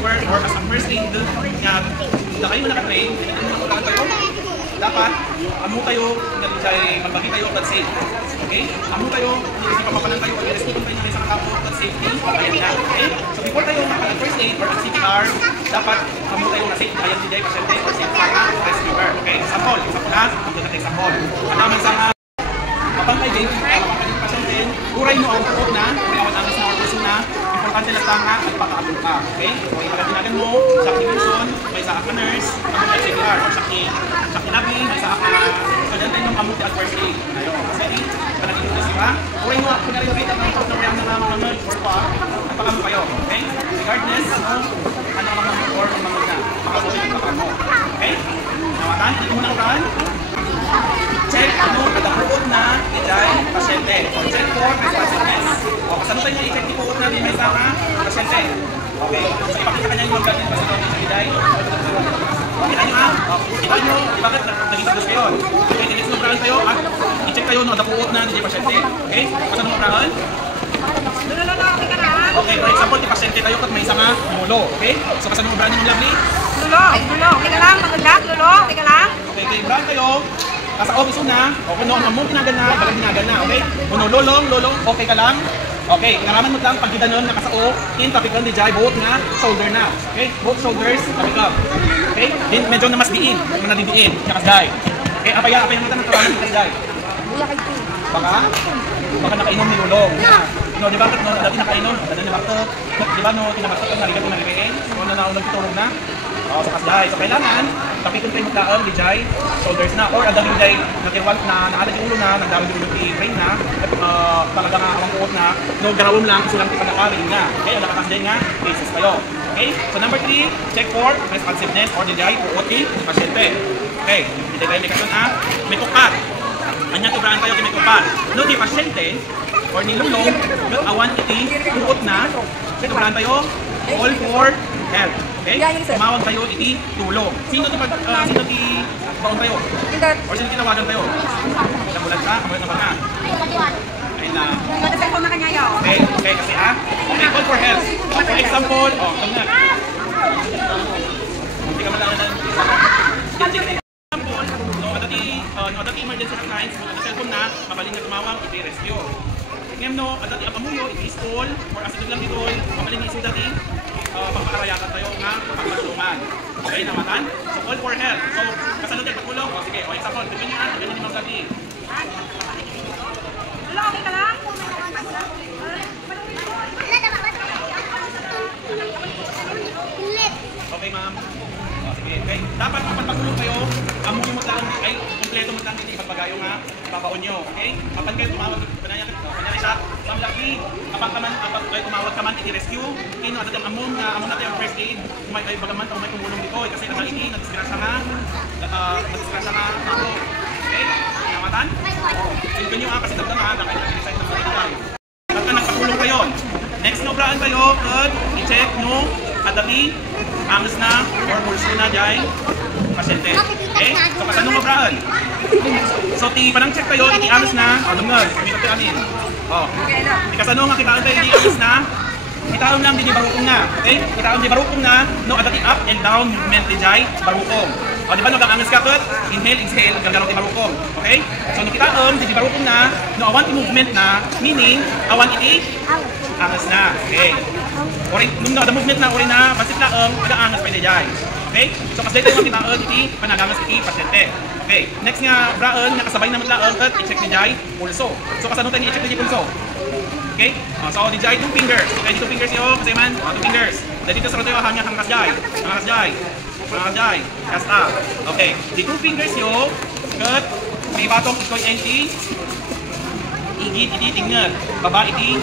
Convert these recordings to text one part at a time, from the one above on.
rescuer or as a first aid nga kayo naka-train, kailangan tayo dapat amo tayo nag-jay magbagi tayo of that safety. Okay? Amo tayo hindi papapanan tayo or rescue tayo ng isang tao of that safety. Okay? So before tayo mag-first aid or CPR, dapat amo tayo na safety ayan di pasyente or safety rescuer. Okay? Example ha, ito na example. Alaman sa kapag may pasyente, uray mo ang tukot na, kailangan ang sa orto na, importante lang tanga at pakaabot ka. Okay? So ipagdinagan mo sa activation, may sa ka nurse, amo tayo CPR or sa kinabi, may sa estudyante ng kamuti at first aid. Ayaw, kasi panagin ko siya. Uray mo, kunwari yung kita ng program na mga nurse or pa, napakamo kayo. Okay? Regardless, ano ang mga or mga na, makabuti yung pakamo. Okay? Nawatan, hindi mo na uran. Check ano kadapuot na ijay pasyente. Or check for responsiveness. O kasano tayo na i-check ipuot na may sa pasyente. Okay? So ipakita ka niya yung magaling pa sa ijay. Kita nyo ha? Kita nyo, di bakit naging sados kayo? Okay, next na operaan tayo at i-check kayo no, dapuot na di pasyente. Okay? Kasano mo operaan? Okay, for example, di pasyente tayo at may isang mulo. Okay? So kasano mo operaan yung lovely? Lulo. Okay ka lang, maganda. Lulo, okay ka lang. Okay, operaan kayo. Nasa office na, okay, no, mo pinagana, balag pinagana, okay? Uno, lolong, okay ka lang? Okay, naraman mo lang pag gidanon nakasao, in tapikan di jay, both nga, shoulder na. Okay, both shoulders, tapik up. Okay, medyo na mas diin, na didiin, kakas jay. Okay, apaya yung mata ng tawanan kita jay. Baka nakainom ni lolong. No, di ba, no, dati nakainom, dati namaktot. Di ba, no, tinamaktot ang narigat ng narigain? So, naunang kitulog na. So, kasjay. So, kailangan, tapikon kayo magdaang di jay, shoulders na, or adang di jay, natiwal na, naalag yung ulo na, nagdami yung ulo yung brain na, talaga nga awang kuot na, no, garawom lang, sulang tipagakarin nga. Okay, ang nakakasjay nga, cases kayo. Okay, so number 3, check for responsiveness or di jay, kuot ni pasyente. Okay, hindi tayo indikasyon na, may tukat. Anya tubraan tayo kay may tukat. No, di pasyente, or ni lulong, awan iti, kuot na, tubraan tayo, all for health. Okay? Tumawag tayo, iti, tulong. Sino ti baon tayo? Or sino tinawagan tayo? Namulan ka? Kamulan naman ka? Ayun na. Nag-cellphone na kanya yun. Okay, kasi okay, call for help. For example, kami na. Hindi ka malangan ng example, adati emergency hotlines, mag-cellphone na, mabaling na tumawag, iti rescue. Ngayon no, adati apamuyo, iti school, or asidog lang dito, mabaling isu dati, pagpakarayakan tayo nga pagpatulungan. Okay, namatan? So, call for help. So, kasalod kayo pagtulong. O, sige. O, example, ganyan yan. Ganyan yung mga gabi. Lulo, okay ka lang? Okay, ma'am. O, sige. Okay. Dapat kapag pagtulong kayo, amunin mo lang, ay, kompleto mo lang dito ipagpagayo nga, ipabaon nyo. Okay? Kapag kayo tumawag, kanyari siya, Ma'am Lucky, kapag kayo tumawag ka man, iti-rescue, kino at amon natin ang first aid, may kayo bagaman kung may tumulong dito, kasi nakaini, nagdisgrasya nga ako. Okay? Namatan? Silipin nyo kasi dagdag nga, dahil nag-decide ng mga tayo. Kapag nagpatulong kayo, next no braan kayo, i-check no, adabi, angas na, or pulso na dyan, pasyente. Okay? So, kasano mo braan? So, panang check kayo, iti-angas na, lungal, kami natin anin. Di kasano nga kitaan tayo iti-angas na, kitaan lang, di barukong na. Okay? Kitaan di barukong na, no, adati up and down movement di jay, barukong. O, di ba, no, angas ka kat, inhale, exhale, gagalaw di barukong. Okay? So, kitaan, di barukong na, no, awan movement na, meaning, awan iti, angas na. Okay? Ori, nung na, movement na, ori na, pasit na, aga-angas pa di jay. Okay? So, kasi tayo kitaan, iti, panagangas iti, pasyente. Okay, next nga, braan, nakasabay naman lang, i-check ni Jai, pulso. So, kasano tayo i-check ni pulso? Okay? So, ni Jai, 2 fingers. Okay, 2 fingers yun, kasi man, 2 fingers. Dito sa tayo, hanggang hangkas Jai. Hangkas Jai. Hangkas Jai. Kasta. Okay, di 2 fingers yun, cut, may batong ikoy NT, igit, iti, tingnan. Baba, iti,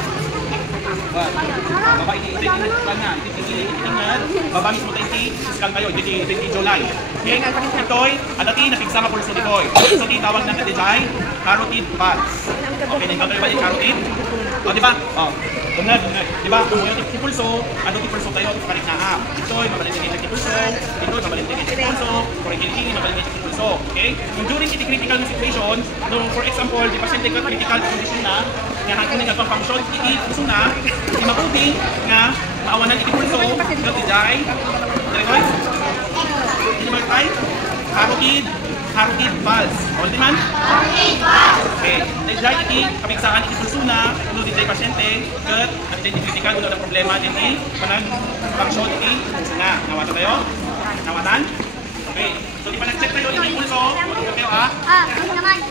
baba, iti, tingnan. Baba mismo tayo, iti, iskal kayo, iti, July. Okay, ito'y, adati, napigsa ka pulso dito'y. So, di tawag na di jay, carotid pads. Okay, nagkakaroon ba yung carotid? O, di ba? O, dunad. Di ba? Kung yung tipulso, ano tipulso tayo, kalit na ha. Ito'y, mabalintigin ng tipulso. Ito'y, mabalintigin ng tipulso. For example, mabalintigin ng tipulso. Okay? Kung during iti critical situation, for example, di pasyente ka critical condition na, nga hanggang nagpang-function, iti puso na, iti mabuti nga, maawanan iti pulso, Ikaw, Dijay. Dali, hindi ba try? Harukid, false. Ulit man? Okay. Dijay, kapigsaan, pulsuna, uno Dijay pasyente, kat, at Dijay critical, uno na problema, Dijay, panag-function, nga, nawatan tayo? Nawatan? Okay. So, di pa nag-check tayo, hindi pulso, ulit kayo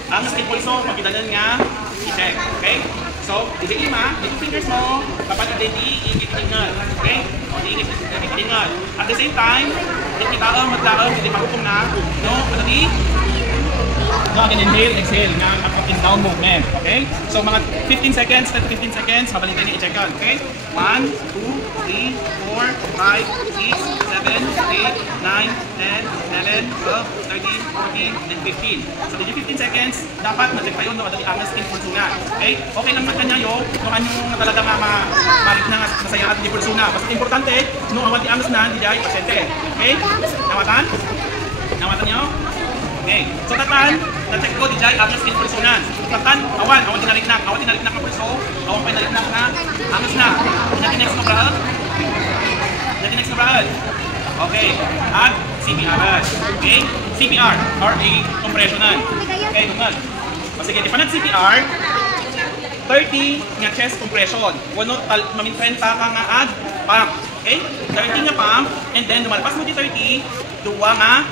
ang skin pulso, magkidalan nga, i-check. Okay? So, Dijay ima, dito fingers mo, kapag Dijay, ikitingal. Okay? O, ikitingal. At the same time, ikitaang, maglaang, hindi mahukom na, no? Ano di? No, again, inhale, exhale, nga up and down movement, okay? So, mga 15 seconds, 10 to 15 seconds, habalitan niyo i-check out, okay? 1, 2, 3, 4, 5, 6, 7, 8, 9, 10, 11, 12, 13, 14, and 15. So, dito 15 seconds, dapat ma-check tayo, no, at ang skin pulsuna, okay? Okay lang magkanya yun, kung ano yung talaga malit na masaya at di pulsuna. Basta importante, no, awal di angas na, di dahil pasyente, okay? Nawatan? Nawatan niyo? Okay. So tatan, na-check ko di dyan, angas in pulsunan. Tatan, awan tinariknak na pulso, awan pa tinariknak na, angas na. Nakinex na brahal? Nakinex na brahal? Okay. At CPR. Okay? CPR, or a compressionan. Okay, gumag. O sige, di pa nag-CPR, 30 nga chest compression. Wano, mamintenta ka nga ad, pump. Okay? 30 nga pump, and then lumalpas mo di 30, duwa nga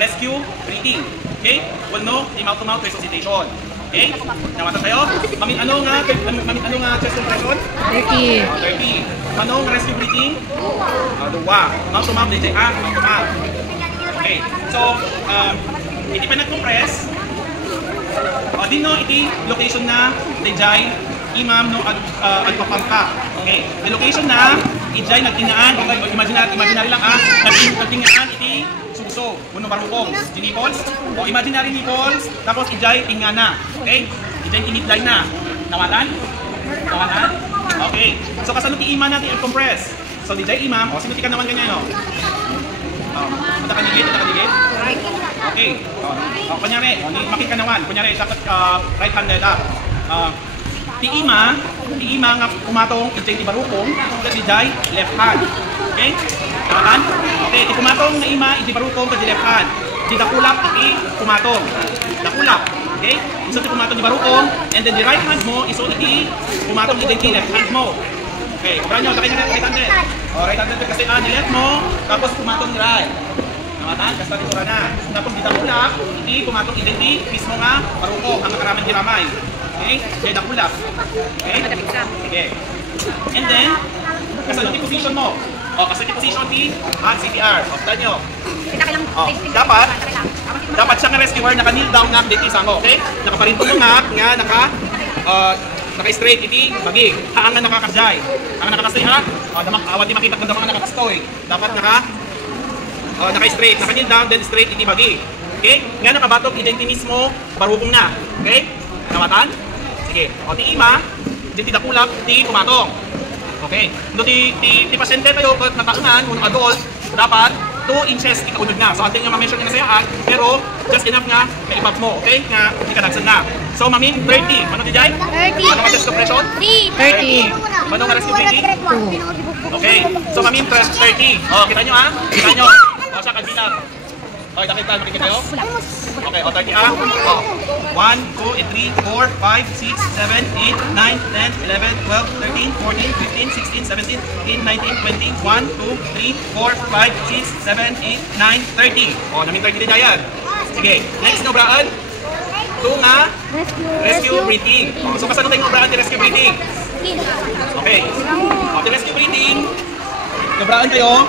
rescue breathing. Okay? Wano, di mouth-to-mouth resuscitation. Okay? Nawatan tayo? Mamin ano nga chest compression? 30. 30. Manong rescue breathing? Duwa. Mouth-to-mouth, DJ mouth-to-mouth. Okay. So, hindi pa nag-compress. Di no, iti location na DJ imam no agpapampa. Okay. The location na ijay nagtingaan, imaginary lang nagtingaan iti suso, uno barukong, nipples, o imaginary nipples, tapos ijay tingana. Okay? Ijay tinidlay na. Nawatan? Nawatan? Okay. So kasano ti imam natin i-compress? So ijay imam, o sino ti kanawan ganyan no? Nakadigit? Okay. Kunyari, makikanawan. Kunyari, dapat right-handed ti ima nga kumatong ijay ti barukong, iti jay left hand. Okay? Tamahan? Okay, ti kumatong na ima, iti barukong iti left hand. Di dakulap, iti kumatong. Dakulap. Okay? Iso ti kumatong ti barukong, and then the right hand mo, iso iti kumatong iti left hand mo. Okay, kubra nyo, sakay nyo right-handed. O, right-handed kasi di left mo, tapos kumatong ni right. Tamahan? Kasi ito na. Tapos di dakulap, iti kumatong iti mismo nga barukong, ang nakaraman ti ramay. Okay? Kaya dakulap. Okay? Sige. And then, kasano ti position mo? O, kasi ti position ti CPR. O, tala nyo. Dapat siya nga rescuer, naka-kneel down nga dito sango. Okay? Nakaparintong nga, naka-straight iti bagi. Haang nga nakakasjay. Ang nakakasjay ha? Awad di makita kung mga nakakastoy. Dapat naka-straight. Naka-kneel down, then straight iti bagi. Okay? Nga nakabatok, iti mismo, barukong na. Okay? Nawatan? Sige. O, ti ima, di dakulap, ti kumatong. Okay. No, ti pasyente tayo, kat nataungan, kung adult, dapat 2 inches ikaunod na. So, anting nga ma-measure nga na sayaan, pero just enough nga, maipap mo. Okay? Nga, hindi ka dagsan na. So, mamin, 30. Ano ti Jai? 30. Ano ka chest compression? 30. Ano nga rescue breathing? 2. Okay. So, mamin, 30. O, kita nyo ha? Kita nyo. O, siya, kalbilang. Okay, makikita kayo? Okay, o 30 ah. O, 1, 2, 3, 4, 5, 6, 7, 8, 9, 10, 11, 12, 13, 14, 15, 16, 17, 18, 19, 20, 1, 2, 3, 4, 5, 6, 7, 8, 9, 30. O, namin 30 din yan. Sige, next no, Braan. 2 nga, rescue breathing. O, so, kasano tayo Braan, rescue breathing? Okay. O, rescue breathing. Nabraan kayo,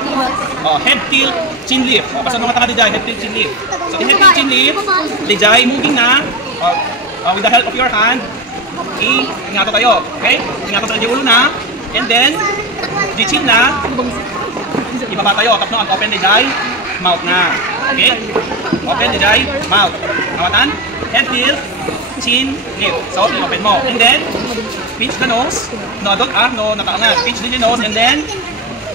head tilt, chin lift. Basta nung matanga di dyan, head tilt, chin lift. So, the head tilt, chin lift, di dyan, moving na, with the help of your hand, ingato tayo, okay? Ingato tayo ulo na, and then, di chin na, ibaba tayo, tapno ang open di dyan, mouth na, okay? Open di dyan, mouth. Nawatan? Head tilt, chin lift. So, open mo. And then, pinch the nose, no adult no nakaangat. Pinch din yung nose, and then,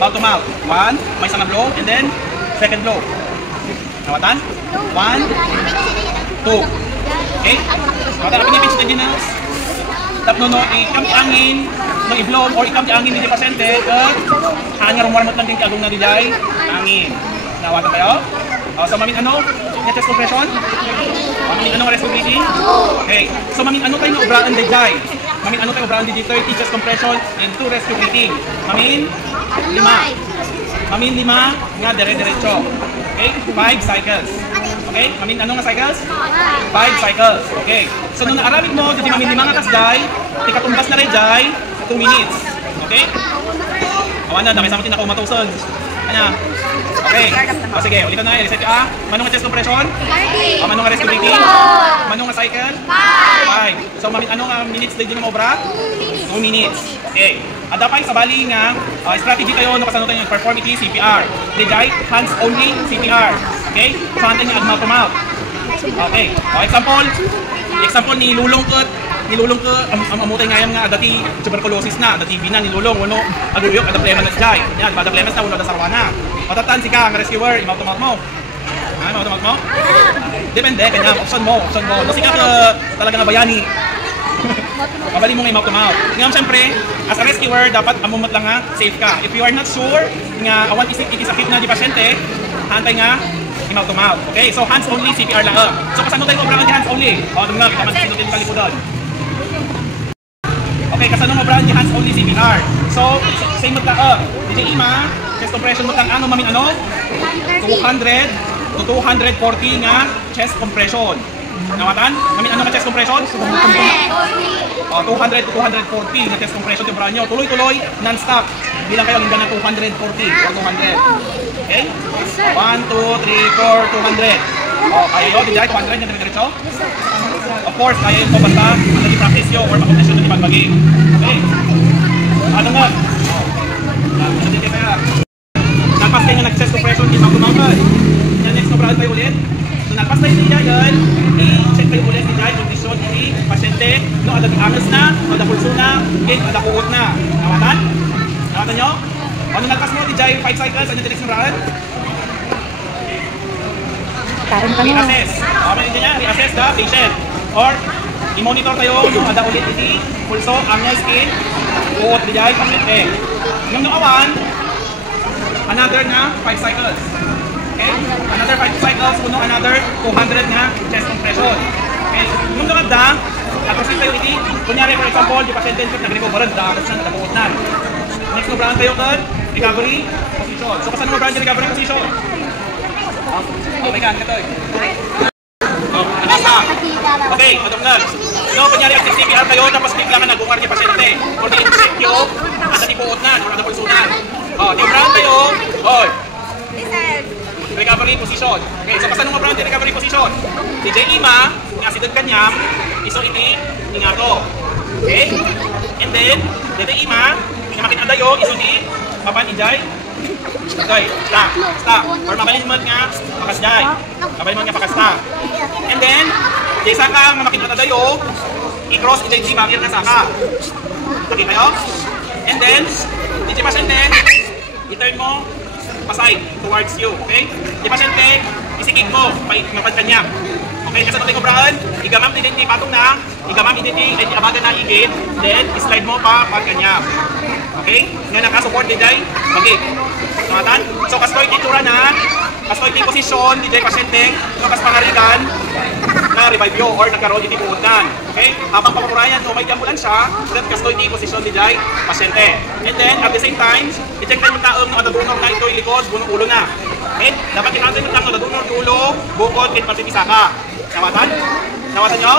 mouth to mouth. 1, may isang blow, and then second blow. Nawatan? 1, 2. Okay? Nawatan na pinipinch din yung nose. Tapno no, ikampi angin, ng iblog or ikam ti angin ni pasyente ket haan nga rumwarmot lang din ti agong na dijay angin. Nawata kayo? So mamin ano? Nga chest compression? Mamin ano nga rest breathing? Okay. So mamin ano tayo nga obraan dijay? Mamin ano tayo obraan dijay 30 chest compression and 2 rescue breathing. Mamin 5. Mamin 5 nga dire-diretso. Okay? 5 cycles. Okay? Mamin ano nga cycles? 5 cycles. Okay. So nung naaramid mo, dito mamin 5 nga kasday, ikatumbas na rin jay, 2 minutes. Okay? Awan na, dami sa matin ako umatuson. Kanya. Okay. O sige, ulitin na. I-reset ka. Manong nga chest compression? 30. Manong nga rest breathing? Manong nga cycle? 5. So mamin ano nga minutes din mo obra? 2 minutes. Okay. At dapat sa bali nga, strategy kayo no kasano tayo perform iti CPR. Dijay, hands only CPR. Okay? So hantin nga mouth to mouth. Okay. O example nilulong ko ang amutay ngayam nga dati tuberculosis na, dati TB na nilulong uno aguyok ada problema na dijay. Yan, bada problema na uno da sarwana. Matatan si ka ang rescuer, mouth to mouth mo. Mouth to mouth mo? Depende kanya option mo. Kasi ka talaga nga bayani. Mabali mo nga mouth to mouth. Ngayon syempre, as a rescuer, dapat amumot lang nga, safe ka. If you are not sure, nga awan itisakit na di pasyente, hantay nga, mouth to mouth. Okay, so hands only, CPR lang. So kasano tayo obrahan di hands only? O, dun nga, kita man din kalipodon. Okay, kasano obrahan di hands only, CPR. So, same mo lang. DJ Ima, chest compression mo lang ano, mamin ano? 200 to 240 nga chest compression. Nawatan? Mamin ano nga chest compression? 200 to 240 nga chest compression yung brand nyo. Tuloy-tuloy, non-stop. Bilang kayo hanggang na 240 or 200. Okay? 1, 2, 3, 4, 200. O, kaya yun, hindi 200 yung diretso? Of course, kaya yun po basta nag-practice yun or mag-completion ng ipagbagi. Okay? Ano nga? Ano din kaya? Nagpas kayo nga nag-chest compression, hindi mag-kumangkad. Yan, next na tayo ulit. So nagpas tayo niya yan, i-check kayo ulit niya yung condition ni pasyente. No, ada angas na, ada pulso na, ada kuot na. Nawatan? Nawatan nyo? Ano nagpas mo, DJ, 5 cycles, ano yung next na brand? Reassess. Okay niya, reassess the patient. Or, i-monitor kayo kung ada ulit iti, pulso, angas, skin, kuot, DJ, pasyente. Yung naawan, another na 5 cycles. Okay? Another 5 cycles, kuno another 200 nga chest compression. Okay? Nung nakada, nag-proceed tayo iti, kunyari for example, di pasyente nag-recover, dagas na, nagkakuot na. Next na brand tayo kan, recovery position. So kasano mo brand yung recovery position? Oh my God, katoy. Anasa. Okay, madam nurse. No, kunyari active CPR kayo, tapos bigla nga nag-ungar yung pasyente. Or may insecure, nasa tipuot na, nasa pulso na. Oh, di brand tayo. Oh. Recovery position. Okay, so kasano mo brand yung recovery position? DJ Ima, nga sidod kanyam, iso iti, ingato. Okay? And then, DJ Ima, nga makinadayo, iso di, papan ijay. Okay, stop. Or mabalin mo nga, pakasday. Mabalin mo nga pakasta. And then, di saka nga makinadayo, i-cross ijay di barrier na saka. Okay kayo? And then, DJ pasyente, i-turn mo, paside towards you, okay? Di pasyente, isikig mo, mapad kanya. Okay, kasi natin kobraan, igamam din ni patong na, igamam din ni abagan na igid, then slide mo pa kanya. Okay? Nga naka-support di jay, magig. Tumatan? So, kastoy titura na, kastoy ti posisyon, di jay pasyente, no kas pangarigan, na revive yo or nagkaroon iti puhutan. Okay? Habang papapurayan, so may ambulansya, then kastoy ti posisyon di jay pasyente. And then, at the same time, i-check na yung taong no adadunor na ito ilikod, bunong ulo na. Okay? Dapat ikantin mo lang adadunor ulo, bukod, at pati pisaka. Nawatan? Nawatan nyo?